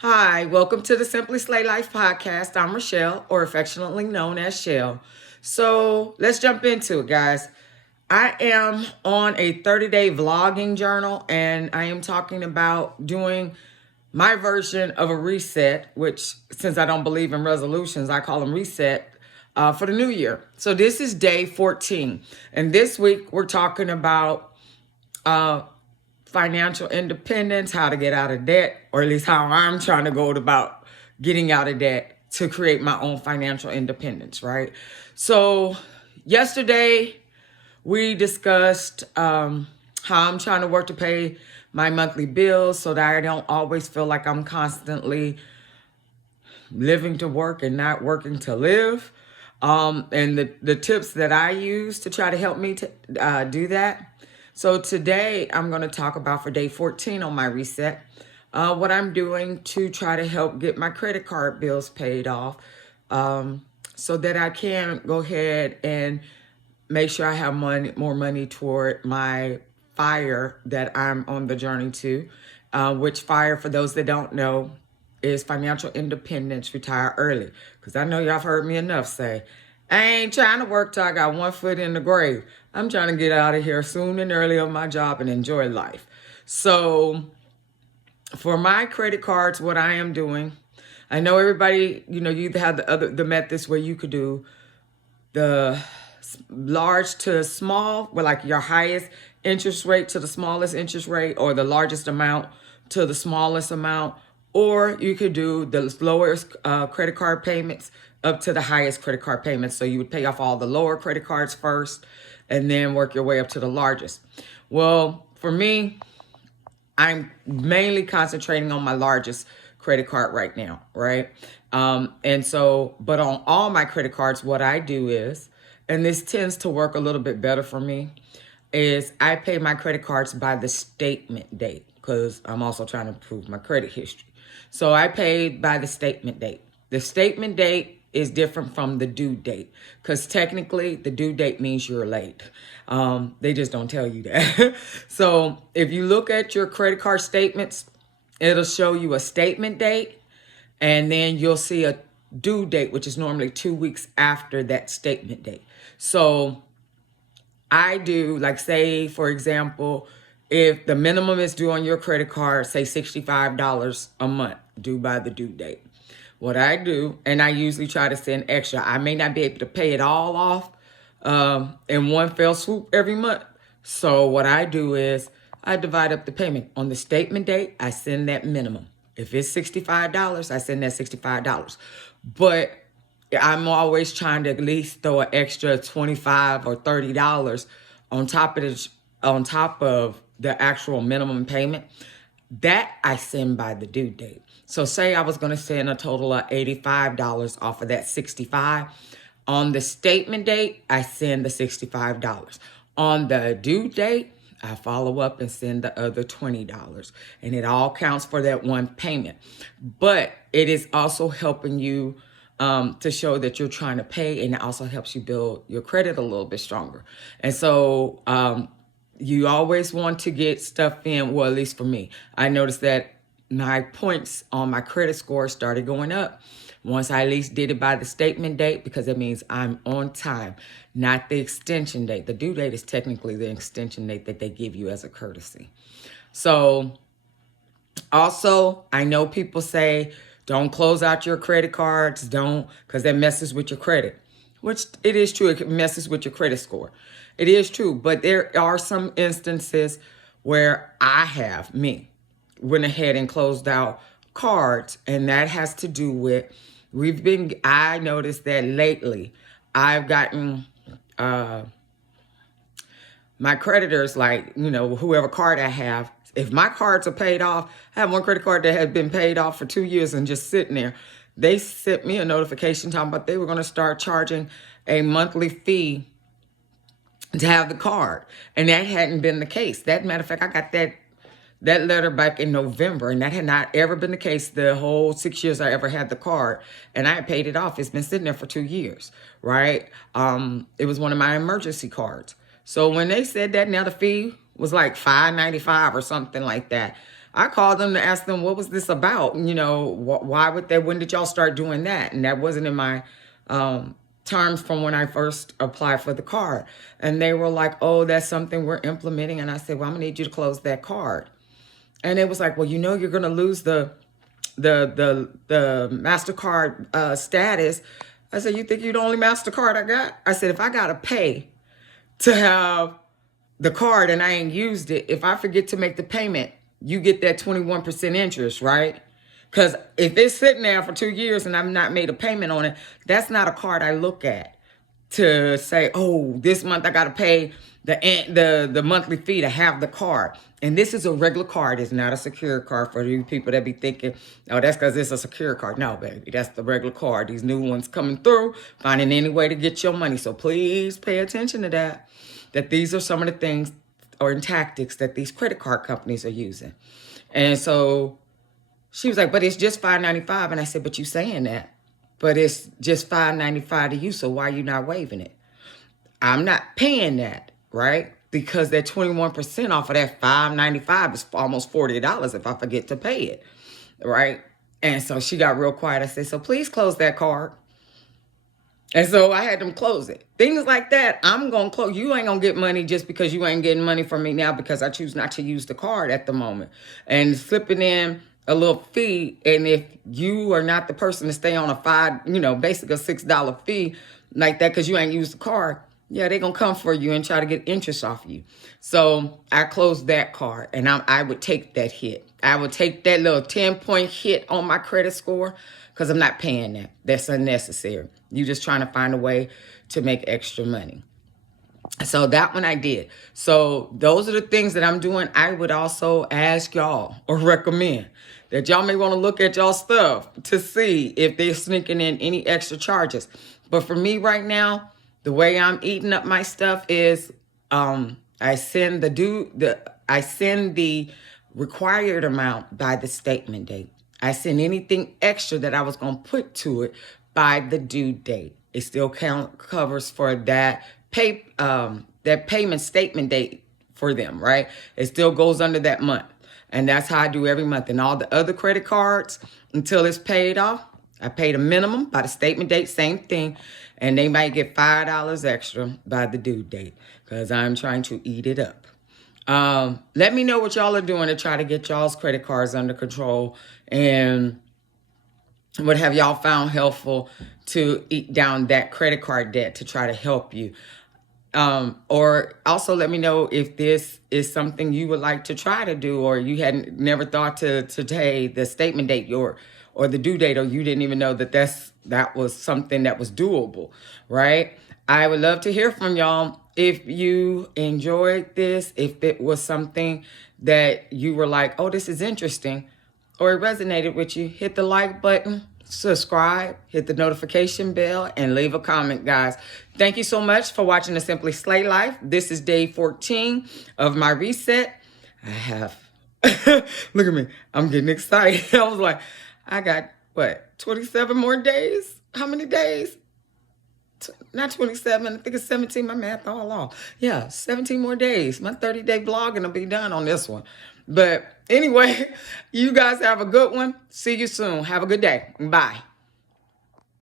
Hi, welcome to the Simply Slay Life podcast. I'm Rochelle, or affectionately known as Shell. So let's jump into it, guys. I am on a 30-day vlogging journal, and I am talking about doing my version of a reset, which, since I don't believe in resolutions, I call them reset for the new year. So this is day 14, and this week we're talking about uh, financial independence, how to get out of debt, or at least how I'm trying to go about getting out of debt to create my own financial independence, right? So, yesterday we discussed how I'm trying to work to pay my monthly bills so that I don't always feel like I'm constantly living to work and not working to live. And the tips that I use to try to help me to do that. So today I'm going to talk about for day 14 on my reset, what I'm doing to try to help get my credit card bills paid off, so that I can go ahead and make sure I have more money toward my fire that I'm on the journey to. Which fire, for those that don't know, is financial independence, retire early. Because I know y'all have heard me enough say, I ain't trying to work till I got one foot in the grave. I'm trying to get out of here soon and early on my job and enjoy life. So for my credit cards, what I am doing, I know everybody, you either have the methods where you could do the large to small, with like your highest interest rate to the smallest interest rate, or the largest amount to the smallest amount, or you could do the lowest credit card payments up to the highest credit card payments. So you would pay off all the lower credit cards first and then work your way up to the largest. Well, for me, I'm mainly concentrating on my largest credit card right now, right? And so, but on all my credit cards, what I do is, and this tends to work a little bit better for me, is I pay my credit cards by the statement date, because I'm also trying to improve my credit history. So I pay by the statement date. The statement date is different from the due date, because technically the due date means you're late. They just don't tell you that. So if you look at your credit card statements, it'll show you a statement date, and then you'll see a due date, which is normally 2 weeks after that statement date. So I do, like, say, for example, if the minimum is due on your credit card, say $65 a month, due by the due date. What I do, and I usually try to send extra. I may not be able to pay it all off in one fell swoop every month. So what I do is I divide up the payment. On the statement date, I send that minimum. If it's $65, I send that $65. But I'm always trying to at least throw an extra $25 or $30 on top of the actual minimum payment. That I send by the due date. So say I was going to send a total of $85 off of that 65. On the statement date, I send the $65. On the due date, I follow up and send the other $20. And it all counts for that one payment. But it is also helping you to show that you're trying to pay, and it also helps you build your credit a little bit stronger. And so you always want to get stuff in. Well, at least for me, I noticed that my points on my credit score started going up once I at least did it by the statement date, because it means I'm on time, not the extension date. The due date is technically the extension date that they give you as a courtesy. So also, I know people say, don't close out your credit cards, don't, because that messes with your credit, which it is true. It messes with your credit score. It is true. But there are some instances where went ahead and closed out cards. And that has to do with, I noticed that lately I've gotten, my creditors, like, whoever card I have, if my cards are paid off, I have one credit card that had been paid off for 2 years and just sitting there. They sent me a notification talking about they were going to start charging a monthly fee to have the card. And that hadn't been the case. That matter of fact, I got that letter back in November, and that had not ever been the case the whole 6 years I ever had the card. And I had paid it off. It's been sitting there for 2 years, right? It was one of my emergency cards. So when they said that, now the fee was like $5.95 or something like that, I called them to ask them, what was this about? You know, why would they, when did y'all start doing that? And that wasn't in my terms from when I first applied for the card. And they were like, oh, that's something we're implementing. And I said, well, I'm gonna need you to close that card. And it was like, well, you know, you're gonna lose the MasterCard status. I said, you think you're the only MasterCard I got? I said, if I gotta pay to have the card and I ain't used it, if I forget to make the payment, you get that 21% interest, right? Because if it's sitting there for 2 years and I've not made a payment on it, that's not a card I look at to say, oh, this month I got to pay the monthly fee to have the card. And this is a regular card. It's not a secure card for you people that be thinking, oh, that's because it's a secure card. No, baby, that's the regular card. These new ones coming through, finding any way to get your money. So please pay attention to that these are some of the things or tactics that these credit card companies are using. And so she was like, but it's just $5.95. And I said, but you saying that, but it's just $5.95 to you. So why are you not waiving it? I'm not paying that, right? Because that 21% off of that $5.95 is almost $40 if I forget to pay it, right? And so she got real quiet. I said, so please close that card. And so I had them close it. Things like that, I'm going to close. You ain't going to get money just because you ain't getting money from me now because I choose not to use the card at the moment. And slipping in a little fee, and if you are not the person to stay on a basically a $6 fee like that because you ain't used the card, yeah, they're going to come for you and try to get interest off you. So I closed that card, and I would take that hit. I would take that little 10-point hit on my credit score because I'm not paying that. That's unnecessary. You're just trying to find a way to make extra money. So that one I did. So those are the things that I'm doing. I would also ask y'all or recommend that y'all may want to look at y'all stuff to see if they're sneaking in any extra charges. But for me right now, the way I'm eating up my stuff is I send the required amount by the statement date. I send anything extra that I was going to put to it by the due date. It still covers for that payment statement date for them, right? It still goes under that month. And that's how I do every month. And all the other credit cards, until it's paid off, I paid a minimum by the statement date, same thing. And they might get $5 extra by the due date because I'm trying to eat it up. Let me know what y'all are doing to try to get y'all's credit cards under control, and what have y'all found helpful to eat down that credit card debt to try to help you. Or also let me know if this is something you would like to try to do, or you hadn't never thought to pay the statement date or the due date, or you didn't even know that was something that was doable, right? I would love to hear from y'all. If you enjoyed this, if it was something that you were like, oh, this is interesting, or it resonated with you, hit the like button, subscribe, hit the notification bell, and leave a comment, guys. Thank you so much for watching the Simply Slay Life. This is day 14 of my reset. I have, look at me, I'm getting excited. I was like, I got, 27 more days? How many days? Not 27, I think it's 17, my math all off. Yeah, 17 more days. My 30-day vlogging will be done on this one. But anyway, you guys have a good one. See you soon. Have a good day. Bye.